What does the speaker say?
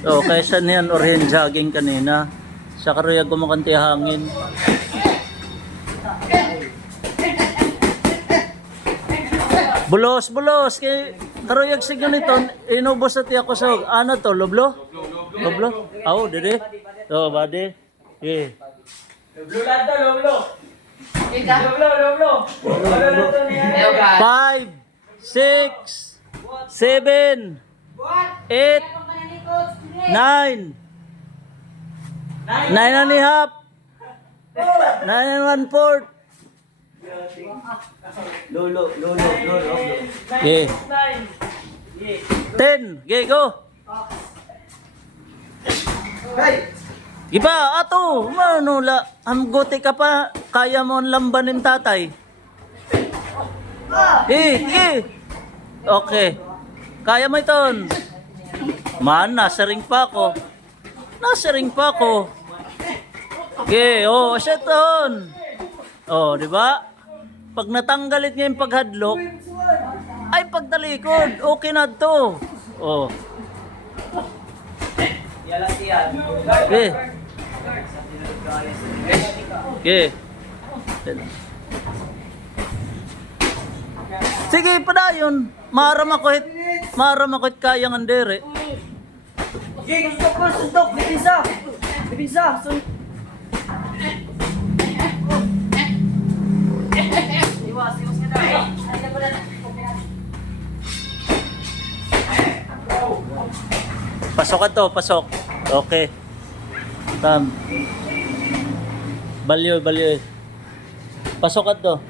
So, kaysa niyan orhin jogging kanina. Sa karuyag kumakanti hangin. Bulos, bulos. Kay karuyag signo nito, inubos na tiyak ko sa ano to, loblo? Loblo? Aw, dede. To, bade. Okay. Loblo lang to, loblo. Loblo, loblo. Loblo lang to niya. 5, 6, 7, 8, 9. 9 and a half. 9 and 1/4. Lolo, lolo, lolo. Okay. 10. Okay, go. Iba, ato, manula. Hamgote ka pa, kaya mo ang lambanin tatay. Okay. Kaya mo iton. Man, nasa ring pa ako. Nasa ring pa ako. Okay, oh, siya ton. Oh, di ba? Pag natanggalit niya yung paghadlok, ay pagtalikod, okay na to. Oh. Okay. Okay. Sige, padayon. Maramakot kayang andere. Jing, suntok mo, suntok. Bibisa. Bibisa. Iwas ka na. Pasok ka to, pasok. Okay. Tam. Balyo. Pasok ka to.